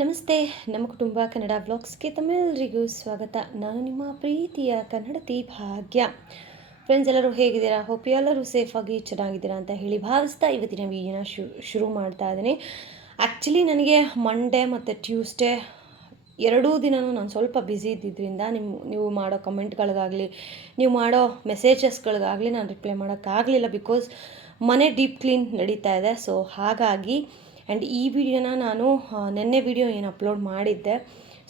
ನಮಸ್ತೆ. ನಮ್ಮ ಕುಟುಂಬ ಕನ್ನಡ ವ್ಲಾಗ್ಸ್ಗೆ ತಮ್ಮೆಲ್ಲರಿಗೂ ಸ್ವಾಗತ. ನಾನು ನಿಮ್ಮ ಪ್ರೀತಿಯ ಕನ್ನಡತಿ ಭಾಗ್ಯ. ಫ್ರೆಂಡ್ಸ್, ಎಲ್ಲರೂ ಹೇಗಿದ್ದೀರಾ? ಹೋಪ್ ಎಲ್ಲರೂ ಸೇಫಾಗಿ ಚೆನ್ನಾಗಿದ್ದೀರಾ ಅಂತ ಹೇಳಿ ಭಾವಿಸ್ತಾ ಇವತ್ತಿನ ವೀಡಿಯೋನ ಶುರು ಮಾಡ್ತಾ ಇದ್ದೀನಿ. ಆ್ಯಕ್ಚುಲಿ ನನಗೆ ಮಂಡೇ ಮತ್ತು ಟ್ಯೂಸ್ಡೇ ಎರಡೂ ದಿನವೂ ನಾನು ಸ್ವಲ್ಪ ಬ್ಯುಸಿ ಇದ್ದಿದ್ದರಿಂದ ನೀವು ಮಾಡೋ ಕಮೆಂಟ್ಗಳಿಗಾಗಲಿ ನೀವು ಮಾಡೋ ಮೆಸೇಜಸ್ಗಳಿಗಾಗಲಿ ನಾನು ರಿಪ್ಲೈ ಮಾಡೋಕ್ಕಾಗಲಿಲ್ಲ. ಬಿಕಾಸ್ ಮನೆ ಡೀಪ್ ಕ್ಲೀನ್ ನಡೀತಾ ಇದೆ. ಸೊ ಹಾಗಾಗಿ ಆ್ಯಂಡ್ ಈ ವಿಡಿಯೋನ ನಾನು ನಿನ್ನೆ ವಿಡಿಯೋ ಏನು ಅಪ್ಲೋಡ್ ಮಾಡಿದ್ದೆ,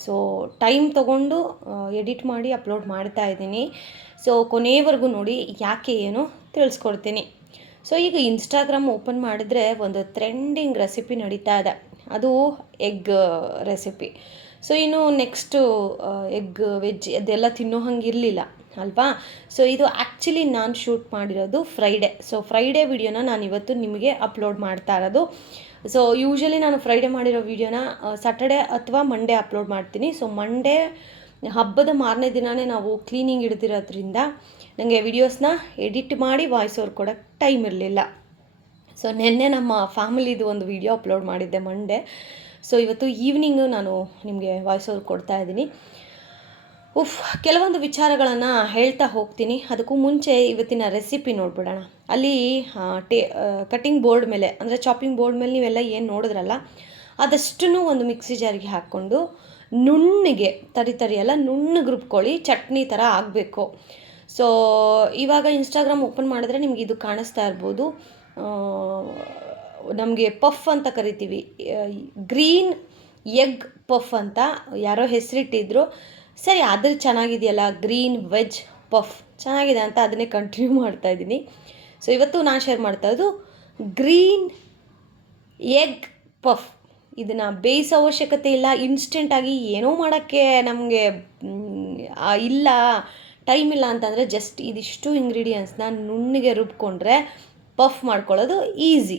ಸೊ ಟೈಮ್ ತೊಗೊಂಡು ಎಡಿಟ್ ಮಾಡಿ ಅಪ್ಲೋಡ್ ಮಾಡ್ತಾ ಇದ್ದೀನಿ. ಸೊ ಕೊನೆಯವರೆಗೂ ನೋಡಿ, ಯಾಕೆ ಏನು ತಿಳಿಸ್ಕೊಡ್ತೀನಿ. ಸೊ ಈಗ ಇನ್ಸ್ಟಾಗ್ರಾಮ್ ಓಪನ್ ಮಾಡಿದ್ರೆ ಒಂದು ಟ್ರೆಂಡಿಂಗ್ ರೆಸಿಪಿ ನಡೀತಾ ಇದೆ, ಅದು ಎಗ್ ರೆಸಿಪಿ. ಸೊ ಇನ್ನು ನೆಕ್ಸ್ಟು ಎಗ್ ವೆಜ್ ಅದೆಲ್ಲ ತಿನ್ನೋ ಹಂಗಿರಲಿಲ್ಲ ಅಲ್ವಾ. ಸೊ ಇದು ಆ್ಯಕ್ಚುಲಿ ನಾನು ಶೂಟ್ ಮಾಡಿರೋದು ಫ್ರೈಡೇ. ಸೊ ಫ್ರೈಡೇ ವಿಡಿಯೋನ ನಾನು ಇವತ್ತು ನಿಮಗೆ ಅಪ್ಲೋಡ್ ಮಾಡ್ತಾ ಇರೋದು. ಸೊ ಯೂಶ್ವಲಿ ನಾನು ಫ್ರೈಡೇ ಮಾಡಿರೋ ವೀಡಿಯೋನ ಸ್ಯಾಟರ್ಡೇ ಅಥವಾ ಮಂಡೇ ಅಪ್ಲೋಡ್ ಮಾಡ್ತೀನಿ. ಸೊ ಮಂಡೇ ಹಬ್ಬದ ಮಾರನೇ ದಿನವೇ ನಾವು ಕ್ಲೀನಿಂಗ್ ಹಿಡ್ದಿರೋದ್ರಿಂದ ನನಗೆ ವಿಡಿಯೋಸ್ನ ಎಡಿಟ್ ಮಾಡಿ ವಾಯ್ಸ್ ಓವರ್ ಕೊಡೋಕ್ಕೆ ಟೈಮ್ ಇರಲಿಲ್ಲ. ಸೊ ನಿನ್ನೆ ನಮ್ಮ ಫ್ಯಾಮಿಲಿದು ಒಂದು ವಿಡಿಯೋ ಅಪ್ಲೋಡ್ ಮಾಡಿದ್ದೆ ಮಂಡೇ. ಸೊ ಇವತ್ತು ಈವ್ನಿಂಗು ನಾನು ನಿಮಗೆ ವಾಯ್ಸ್ ಓವರ್ ಕೊಡ್ತಾಯಿದ್ದೀನಿ. ಕೆಲವೊಂದು ವಿಚಾರಗಳನ್ನು ಹೇಳ್ತಾ ಹೋಗ್ತೀನಿ. ಅದಕ್ಕೂ ಮುಂಚೆ ಇವತ್ತಿನ ರೆಸಿಪಿ ನೋಡ್ಬಿಡೋಣ. ಅಲ್ಲಿ ಕಟ್ಟಿಂಗ್ ಬೋರ್ಡ್ ಮೇಲೆ, ಅಂದರೆ ಚಾಪಿಂಗ್ ಬೋರ್ಡ್ ಮೇಲೆ ನೀವೆಲ್ಲ ಏನು ನೋಡಿದ್ರಲ್ಲ ಅದಷ್ಟನ್ನು ಒಂದು ಮಿಕ್ಸಿ ಜಾರಿಗೆ ಹಾಕ್ಕೊಂಡು ನುಣ್ಣಗೆ ತರಿ ನುಣ್ಣಗೆ ರುಬ್ಕೊಳ್ಳಿ. ಚಟ್ನಿ ಥರ ಆಗಬೇಕು. ಸೊ ಇವಾಗ ಇನ್ಸ್ಟಾಗ್ರಾಮ್ ಓಪನ್ ಮಾಡಿದ್ರೆ ನಿಮ್ಗೆ ಇದು ಕಾಣಿಸ್ತಾ ಇರ್ಬೋದು. ನಮಗೆ ಪಫ್ ಅಂತ ಕರಿತೀವಿ, ಗ್ರೀನ್ ಎಗ್ ಪಫ್ ಅಂತ ಯಾರೋ ಹೆಸರಿಟ್ಟಿದ್ರು. ಸರಿ, ಅದ್ರ ಚೆನ್ನಾಗಿದೆಯಲ್ಲ, ಗ್ರೀನ್ ವೆಜ್ ಪಫ್ ಚೆನ್ನಾಗಿದೆ ಅಂತ ಅದನ್ನೇ ಕಂಟಿನ್ಯೂ ಮಾಡ್ತಾಯಿದ್ದೀನಿ. ಸೊ ಇವತ್ತು ನಾನು ಶೇರ್ ಮಾಡ್ತಾಯಿದ್ದು ಗ್ರೀನ್ ಎಗ್ ಪಫ್. ಇದನ್ನು ಬೇಯಿಸೋ ಅವಶ್ಯಕತೆ ಇಲ್ಲ. ಇನ್ಸ್ಟೆಂಟಾಗಿ ಏನೋ ಮಾಡೋಕ್ಕೆ ನಮಗೆ ಇಲ್ಲ, ಟೈಮ್ ಇಲ್ಲ ಅಂತಂದರೆ ಜಸ್ಟ್ ಇದಿಷ್ಟು ಇಂಗ್ರೀಡಿಯೆಂಟ್ಸ್ನ ನುಣ್ಣಗೆ ರುಬ್ಕೊಂಡ್ರೆ ಪಫ್ ಮಾಡ್ಕೊಳ್ಳೋದು ಈಸಿ.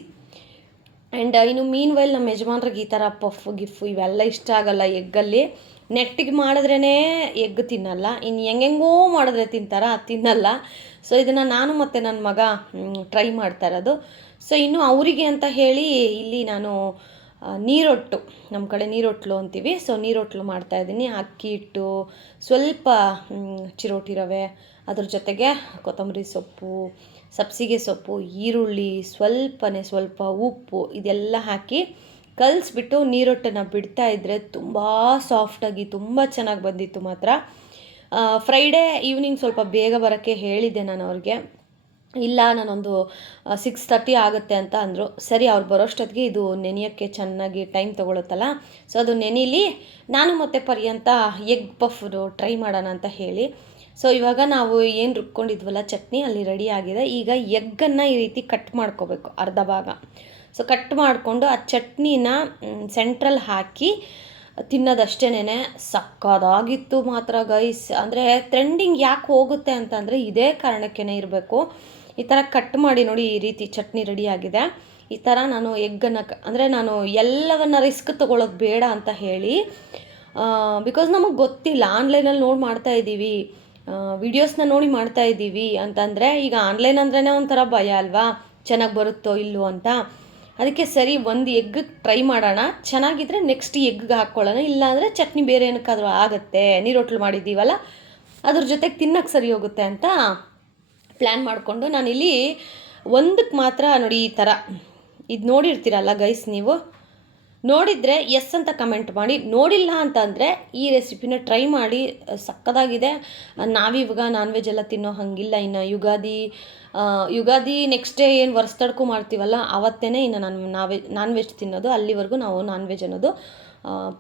ಆ್ಯಂಡ್ ಇನ್ನು ಮೀನ್ ವೈಲ್ ನಮ್ಮ ಯಜಮಾನ್ರಿಗೆ ಈ ಥರ ಪಫ್ ಗಿಫ್ ಇವೆಲ್ಲ ಇಷ್ಟ ಆಗಲ್ಲ. ಎಗ್ಗಲ್ಲಿ ನೆಟ್ಟಿಗೆ ಮಾಡಿದ್ರೇ ಎಗ್ ತಿನ್ನಲ್ಲ, ಇನ್ನು ಹೆಂಗೆಂಗೋ ಮಾಡಿದ್ರೆ ತಿನ್ನಲ್ಲ. ಸೊ ಇದನ್ನು ನಾನು ಮತ್ತು ನನ್ನ ಮಗ ಟ್ರೈ ಮಾಡ್ತಾ ಇರೋದು. ಸೊ ಇನ್ನು ಅವರಿಗೆ ಅಂತ ಹೇಳಿ ಇಲ್ಲಿ ನಾನು ನೀರೊಟ್ಟು, ನಮ್ಮ ಕಡೆ ನೀರೊಟ್ಲು ಅಂತೀವಿ. ಸೊ ನೀರೊಟ್ಲು ಮಾಡ್ತಾಯಿದ್ದೀನಿ. ಅಕ್ಕಿ ಹಿಟ್ಟು, ಸ್ವಲ್ಪ ಚಿರೋಟಿ ರವೆ, ಅದ್ರ ಜೊತೆಗೆ ಕೊತ್ತಂಬರಿ ಸೊಪ್ಪು, ಸಬ್ಸಿಗೆ ಸೊಪ್ಪು, ಈರುಳ್ಳಿ, ಸ್ವಲ್ಪ ಉಪ್ಪು ಇದೆಲ್ಲ ಹಾಕಿ ಕಲಿಸ್ಬಿಟ್ಟು ನೀರೊಟ್ಟನ್ನು ಬಿಡ್ತಾಯಿದ್ರೆ ತುಂಬ ಸಾಫ್ಟಾಗಿ ತುಂಬ ಚೆನ್ನಾಗಿ ಬಂದಿತ್ತು ಮಾತ್ರ. ಫ್ರೈಡೇ ಈವ್ನಿಂಗ್ ಸ್ವಲ್ಪ ಬೇಗ ಬರೋಕ್ಕೆ ಹೇಳಿದ್ದೆ ನಾನು ಅವ್ರಿಗೆ. ಇಲ್ಲ, ನಾನೊಂದು 6:30 ಆಗುತ್ತೆ ಅಂತ ಅಂದರು. ಸರಿ, ಅವ್ರು ಬರೋಷ್ಟೊತ್ತಿಗೆ ಇದು ನೆನೆಯೋಕ್ಕೆ ಚೆನ್ನಾಗಿ ಟೈಮ್ ತೊಗೊಳುತ್ತಲ್ಲ, ಸೊ ಅದು ನೆನೀಲಿ, ನಾನು ಮತ್ತು ಪರ್ಯಂತ ಎಗ್ ಪಫ್ ಟ್ರೈ ಮಾಡೋಣ ಅಂತ ಹೇಳಿ. ಸೊ ಇವಾಗ ನಾವು ಏನು ರುಬ್ಕೊಂಡಿದ್ವಲ್ಲ ಚಟ್ನಿ ಅಲ್ಲಿ ರೆಡಿ ಆಗಿದೆ. ಈಗ ಎಗ್ಗನ್ನು ಈ ರೀತಿ ಕಟ್ ಮಾಡ್ಕೋಬೇಕು, ಅರ್ಧ ಭಾಗ. ಸೊ ಕಟ್ ಮಾಡಿಕೊಂಡು ಆ ಚಟ್ನಿನ ಸೆಂಟ್ರಲ್ಲಿ ಹಾಕಿ ತಿನ್ನೋದಷ್ಟೇನೆ. ಸಕ್ಕದಾಗಿತ್ತು ಮಾತ್ರ ಗೈಸ್. ಅಂದರೆ ಟ್ರೆಂಡಿಂಗ್ ಯಾಕೆ ಹೋಗುತ್ತೆ ಅಂತಂದರೆ ಇದೇ ಕಾರಣಕ್ಕೇ ಇರಬೇಕು. ಈ ಥರ ಕಟ್ ಮಾಡಿ ನೋಡಿ, ಈ ರೀತಿ ಚಟ್ನಿ ರೆಡಿ ಆಗಿದೆ. ಈ ಥರ ನಾನು ಎಗ್ಗನ್ನು ಅಂದರೆ ನಾನು ಎಲ್ಲವನ್ನ ರಿಸ್ಕ್ ತೊಗೊಳೋದು ಬೇಡ ಅಂತ ಹೇಳಿ, ಬಿಕಾಸ್ ನಮಗೆ ಗೊತ್ತಿಲ್ಲ, ಆನ್ಲೈನಲ್ಲಿ ನೋಡಿ ಮಾಡ್ತಾಯಿದ್ದೀವಿ, ವಿಡಿಯೋಸ್ನ ನೋಡಿ ಮಾಡ್ತಾಯಿದ್ದೀವಿ ಅಂತಂದರೆ ಈಗ ಆನ್ಲೈನ್ ಅಂದ್ರೇ ಒಂಥರ ಭಯ ಅಲ್ವಾ, ಚೆನ್ನಾಗಿ ಬರುತ್ತೋ ಇಲ್ಲವೋ ಅಂತ. ಅದಕ್ಕೆ ಸರಿ, ಒಂದು ಎಗ್ ಟ್ರೈ ಮಾಡೋಣ, ಚೆನ್ನಾಗಿದ್ದರೆ ನೆಕ್ಸ್ಟ್ ಎಗ್ಗೆ ಹಾಕ್ಕೊಳ್ಳೋಣ, ಇಲ್ಲಾಂದರೆ ಚಟ್ನಿ ಬೇರೆ ಏನಕ್ಕಾದರೂ ಆಗುತ್ತೆ, ನೀರೊಟ್ಲು ಮಾಡಿದ್ದೀವಲ್ಲ ಅದ್ರ ಜೊತೆಗೆ ತಿನ್ನೋಕ್ಕೆ ಸರಿ ಹೋಗುತ್ತೆ ಅಂತ ಪ್ಲ್ಯಾನ್ ಮಾಡಿಕೊಂಡು ನಾನಿಲ್ಲಿ ಒಂದಕ್ಕೆ ಮಾತ್ರ ನೋಡಿ ಈ ಥರ ಇದು ನೋಡಿರ್ತೀರಲ್ಲ ಗೈಸ್, ನೀವು ನೋಡಿದರೆ ಎಸ್ ಅಂತ ಕಮೆಂಟ್ ಮಾಡಿ, ನೋಡಿಲ್ಲ ಅಂತಂದರೆ ಈ ರೆಸಿಪಿನ ಟ್ರೈ ಮಾಡಿ, ಸಕ್ಕದಾಗಿದೆ. ನಾವಿವಾಗ ನಾನ್ ವೆಜ್ ಎಲ್ಲ ತಿನ್ನೋ ಹಾಗಿಲ್ಲ. ಇನ್ನು ಯುಗಾದಿ ನೆಕ್ಸ್ಟ್ ಡೇ ಏನು ವರ್ಷದಡ್ಕು ಮಾಡ್ತೀವಲ್ಲ ಅವತ್ತೇ ಇನ್ನು ನಾನ್ ವೆಜ್ ತಿನ್ನೋದು. ಅಲ್ಲಿವರೆಗೂ ನಾವು ನಾನ್ ವೆಜ್ ಅನ್ನೋದು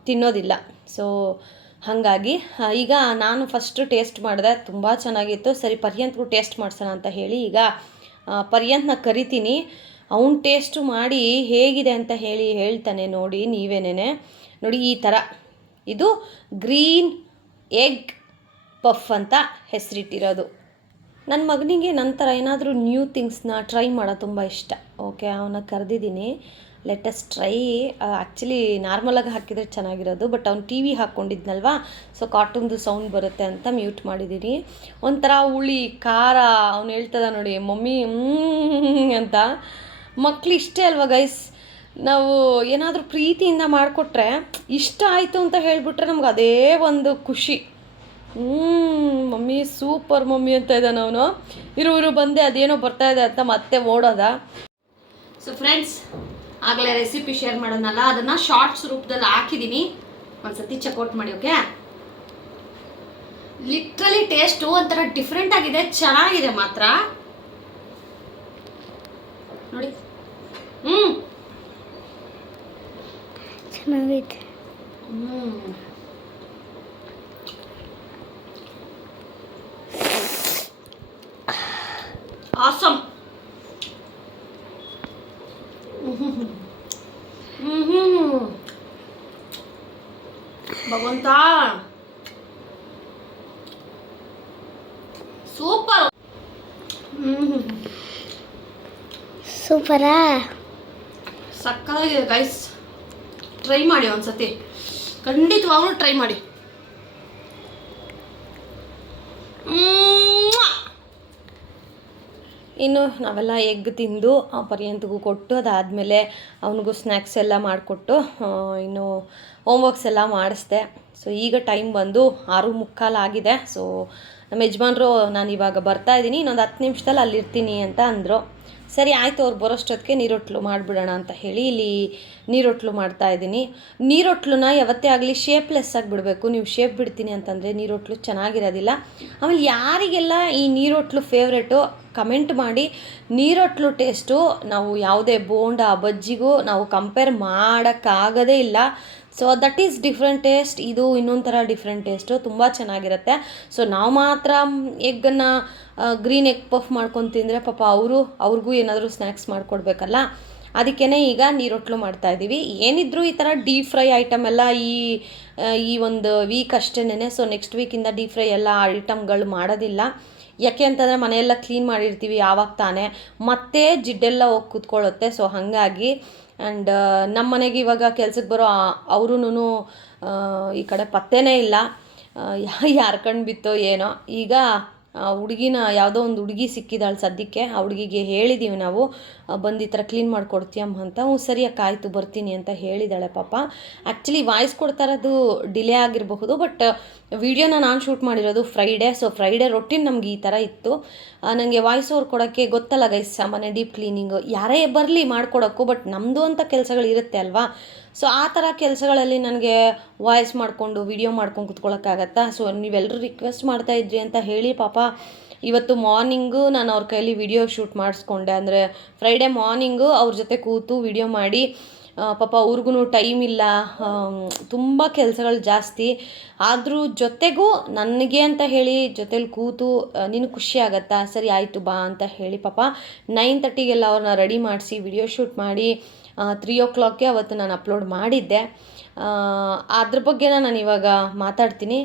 ತಿನ್ನೋದಿಲ್ಲ. ಸೊ ಹಾಗಾಗಿ ಈಗ ನಾನು ಫಸ್ಟು ಟೇಸ್ಟ್ ಮಾಡಿದೆ, ತುಂಬ ಚೆನ್ನಾಗಿತ್ತು. ಸರಿ, ಪರ್ಯಂತ್ಗೂ ಟೇಸ್ಟ್ ಮಾಡಿಸೋಣ ಅಂತ ಹೇಳಿ ಈಗ ಪರ್ಯಂತ್ನ ಕರಿತೀನಿ. ಅವ್ನು ಟೇಸ್ಟು ಮಾಡಿ ಹೇಗಿದೆ ಅಂತ ಹೇಳ್ತಾನೆ. ನೋಡಿ ನೀವೇನೇ ನೋಡಿ, ಈ ಥರ ಇದು ಗ್ರೀನ್ ಎಗ್ ಪಫ್ ಅಂತ ಹೆಸರಿಟ್ಟಿರೋದು. ನನ್ನ ಮಗನಿಗೆ ನಂತರ ಏನಾದರೂ ನ್ಯೂ ಥಿಂಗ್ಸ್ನ ಟ್ರೈ ಮಾಡೋದು ತುಂಬ ಇಷ್ಟ. ಓಕೆ, ಅವನ್ನ ಕರೆದಿದ್ದೀನಿ, ಲೆಟಸ್ ಟ್ರೈ. ಆ್ಯಕ್ಚುಲಿ ನಾರ್ಮಲಾಗಿ ಹಾಕಿದರೆ ಚೆನ್ನಾಗಿರೋದು, ಬಟ್ ಅವ್ನು ಟಿ ವಿ ಹಾಕ್ಕೊಂಡಿದ್ನಲ್ವಾ, ಸೊ ಕಾರ್ಟೂನ್ದು ಸೌಂಡ್ ಬರುತ್ತೆ ಅಂತ ಮ್ಯೂಟ್ ಮಾಡಿದ್ದೀನಿ. ಒಂಥರ ಹುಳಿ ಖಾರ, ಅವ್ನು ಹೇಳ್ತದ ನೋಡಿ ಮಮ್ಮಿ ಅಂತ. ಮಕ್ಳು ಇಷ್ಟೇ ಅಲ್ವಾ ಗೈಸ್, ನಾವು ಏನಾದರೂ ಪ್ರೀತಿಯಿಂದ ಮಾಡಿಕೊಟ್ರೆ ಇಷ್ಟ ಆಯಿತು ಅಂತ ಹೇಳಿಬಿಟ್ರೆ ನಮ್ಗೆ ಅದೇ ಒಂದು ಖುಷಿ. ಮಮ್ಮಿ ಸೂಪರ್ ಮಮ್ಮಿ ಅಂತ ಇದ್ದಾನೆ ಅವನು. ಇರು ಬಂದೆ ಅದೇನೋ ಬರ್ತಾಯಿದೆ ಅಂತ ಮತ್ತೆ ಓಡೋದ. ಸೊ ಫ್ರೆಂಡ್ಸ್, ಆಗಲೇ ರೆಸಿಪಿ ಶೇರ್ ಮಾಡೋಣಲ್ಲ, ಅದನ್ನು ಶಾರ್ಟ್ಸ್ ರೂಪದಲ್ಲಿ ಹಾಕಿದ್ದೀನಿ, ಒಂದ್ಸತಿ ಚೆಕ್ಔಟ್ ಮಾಡಿ. ಓಕೆ, ಲಿಟ್ರಲಿ ಟೇಸ್ಟು ಒಂಥರ ಡಿಫ್ರೆಂಟ್ ಆಗಿದೆ, ಚೆನ್ನಾಗಿದೆ ಮಾತ್ರ ನೋಡಿ. ಚೆನ್ನಾಗೈತೆ. ಆಸಮ್. ಭಗವಂತ ಸೂಪರ್. ಸೂಪರಾ, ಸಕ್ಕತ್ತಾಗಿದೆ ಗೈಸ್. ಟ್ರೈ ಮಾಡಿ ಒಂದ್ಸತಿ, ಖಂಡಿತವಾಗ್ಲೂ ಟ್ರೈ ಮಾಡಿ. ಇನ್ನು ನಾವೆಲ್ಲ ಎಗ್ ತಿಂದು ಪರ್ಯಂತಗೂ ಕೊಟ್ಟು, ಅದಾದಮೇಲೆ ಅವನಿಗೂ ಸ್ನ್ಯಾಕ್ಸ್ ಎಲ್ಲ ಮಾಡಿಕೊಟ್ಟು ಇನ್ನು ಹೋಮ್ವರ್ಕ್ಸ್ ಎಲ್ಲ ಮಾಡಿಸ್ದೆ. ಸೊ ಈಗ ಟೈಮ್ ಬಂದು 6:45 ಆಗಿದೆ. ಸೊ ನಮ್ಮ ಯಜಮಾನ್ರು ನಾನು ಇವಾಗ ಬರ್ತಾಯಿದ್ದೀನಿ, ಇನ್ನೊಂದು 10 ನಿಮಿಷದಲ್ಲಿ ಅಲ್ಲಿರ್ತೀನಿ ಅಂತ ಅಂದರು. ಸರಿ ಆಯಿತು, ಅವ್ರು ಬರೋಷ್ಟೊತ್ತಿಗೆ ನೀರೊಟ್ಲು ಮಾಡಿಬಿಡೋಣ ಅಂತ ಹೇಳಿ ಇಲ್ಲಿ ನೀರೊಟ್ಲು ಮಾಡ್ತಾಯಿದ್ದೀನಿ. ನೀರೊಟ್ಲನ್ನ ಯಾವತ್ತೇ ಆಗಲಿ ಶೇಪ್ಲೆಸ್ ಆಗಿ ಬಿಡಬೇಕು. ನೀವು ಶೇಪ್ ಬಿಡ್ತೀನಿ ಅಂತಂದರೆ ನೀರೊಟ್ಲು ಚೆನ್ನಾಗಿರೋದಿಲ್ಲ. ಆಮೇಲೆ ಯಾರಿಗೆಲ್ಲ ಈ ನೀರೊಟ್ಲು ಫೇವ್ರೇಟು ಕಮೆಂಟ್ ಮಾಡಿ. ನೀರೊಟ್ಲು ಟೇಸ್ಟು ನಾವು ಯಾವುದೇ ಬೋಂಡ ಬಜ್ಜಿಗೂ ನಾವು ಕಂಪೇರ್ ಮಾಡೋಕ್ಕಾಗೋದೇ ಇಲ್ಲ. So that is different taste. ಇದು ಇನ್ನೊಂದು ಥರ ಡಿಫ್ರೆಂಟ್ ಟೇಸ್ಟು, ತುಂಬ ಚೆನ್ನಾಗಿರುತ್ತೆ. ಸೊ ನಾವು ಮಾತ್ರ ಎಗ್ಗನ್ನು ಗ್ರೀನ್ ಎಗ್ ಪಫ್ ಮಾಡ್ಕೊಂಡು ತಿಂದರೆ ಪಾಪ ಅವ್ರಿಗೂ ಏನಾದರೂ ಸ್ನ್ಯಾಕ್ಸ್ ಮಾಡಿಕೊಡ್ಬೇಕಲ್ಲ, ಅದಕ್ಕೇ ಈಗ ನೀರೊಟ್ಲು ಮಾಡ್ತಾಯಿದ್ದೀವಿ. ಏನಿದ್ರು ಈ ಥರ ಡೀಪ್ ಫ್ರೈ ಐಟಮ್ ಎಲ್ಲ ಈ ಒಂದು ವೀಕ್ ಅಷ್ಟೇನೆ. ಸೊ ನೆಕ್ಸ್ಟ್ ವೀಕಿಂದ ಡೀಪ್ ಫ್ರೈ ಎಲ್ಲ ಐಟಮ್ಗಳು ಮಾಡೋದಿಲ್ಲ. ಯಾಕೆ ಅಂತಂದರೆ ಮನೆಯೆಲ್ಲ ಕ್ಲೀನ್ ಮಾಡಿರ್ತೀವಿ ಆವಾಗ ತಾನೇ, ಮತ್ತೆ ಜಿಡ್ಡೆಲ್ಲ ಹೋಗಿ ಕೂತ್ಕೊಳ್ಳುತ್ತೆ. ಸೊ ಹಾಗಾಗಿ ಆ್ಯಂಡ್ ನಮ್ಮ ಮನೆಗೆ ಇವಾಗ ಕೆಲ್ಸಕ್ಕೆ ಬರೋ ಅವ್ರೂ ಈ ಕಡೆ ಪತ್ತೆನೇ ಇಲ್ಲ. ಯಾರ ಕಣ್ಣು ಬಿತ್ತೋ ಏನೋ. ಈಗ ಹುಡುಗಿನ ಯಾವುದೋ ಒಂದು ಹುಡುಗಿ ಸಿಕ್ಕಿದಾಳೆ ಸದ್ಯಕ್ಕೆ. ಆ ಹುಡುಗಿಗೆ ಹೇಳಿದ್ದೀವಿ ನಾವು, ಬಂದು ಈ ಥರ ಕ್ಲೀನ್ ಮಾಡಿಕೊಡ್ತೀಯಮ್ಮ ಅಂತ. ಸರಿ ಅಕ್ಕ ಆಯಿತು ಬರ್ತೀನಿ ಅಂತ ಹೇಳಿದ್ದಾಳೆ ಪಾಪ. ಆ್ಯಕ್ಚುಲಿ ವಾಯ್ಸ್ ಕೊಡ್ತಾ ಇರೋದು ಡಿಲೇ ಆಗಿರಬಹುದು, ಬಟ್ ವಿಡಿಯೋನ ನಾನು ಶೂಟ್ ಮಾಡಿರೋದು ಫ್ರೈಡೇ. ಸೊ ಫ್ರೈಡೇ ರೊಟೀನ್ ನಮ್ಗೆ ಈ ಥರ ಇತ್ತು. ನನಗೆ ವಾಯ್ಸ್ ಓವರ್ ಕೊಡೋಕ್ಕೆ ಗೊತ್ತಲ್ಲ ಗೈಸ್, ಮನೆ ಡೀಪ್ ಕ್ಲೀನಿಂಗು ಯಾರೇ ಬರಲಿ ಮಾಡಿಕೊಡೋಕ್ಕೂ, ಬಟ್ ನಮ್ಮದು ಅಂತ ಕೆಲಸಗಳಿರುತ್ತೆ ಅಲ್ವಾ. ಸೊ ಆ ಥರ ಕೆಲಸಗಳಲ್ಲಿ ನನಗೆ ವಾಯ್ಸ್ ಮಾಡಿಕೊಂಡು ವಿಡಿಯೋ ಮಾಡ್ಕೊಂಡು ಕುತ್ಕೊಳ್ಳೋಕ್ಕಾಗತ್ತಾ. ಸೊ ನೀವೆಲ್ಲರೂ ರಿಕ್ವೆಸ್ಟ್ ಮಾಡ್ತಾಯಿದ್ರಿ ಅಂತ ಹೇಳಿ ಪಾಪ ಇವತ್ತು ಮಾರ್ನಿಂಗು ನಾನು ಅವ್ರ ಕೈಯಲ್ಲಿ ವಿಡಿಯೋ ಶೂಟ್ ಮಾಡಿಸ್ಕೊಂಡೆ. ಅಂದರೆ ಫ್ರೈಡೇ ಮಾರ್ನಿಂಗು ಅವ್ರ ಜೊತೆ ಕೂತು ವಿಡಿಯೋ ಮಾಡಿ, ಪಾಪ ಅವ್ರಿಗೂ ಟೈಮ್ ಇಲ್ಲ, ತುಂಬ ಕೆಲಸಗಳು ಜಾಸ್ತಿ. ಆದರೂ ಜೊತೆಗೂ ನನಗೆ ಅಂತ ಹೇಳಿ ಜೊತೇಲಿ ಕೂತು ನಿನಗೆ ಖುಷಿ ಆಗತ್ತಾ, ಸರಿ ಆಯಿತು ಬಾ ಅಂತ ಹೇಳಿ ಪಾಪ 9:30ಗೆಲ್ಲ ಅವ್ರನ್ನ ರೆಡಿ ಮಾಡಿಸಿ ವಿಡಿಯೋ ಶೂಟ್ ಮಾಡಿ 3 o'clockಗೆ ಅವತ್ತು ನಾನು ಅಪ್ಲೋಡ್ ಮಾಡಿದ್ದೆ. ಅದ್ರ ಬಗ್ಗೆ ನಾನು ಇವಾಗ ಮಾತಾಡ್ತೀನಿ.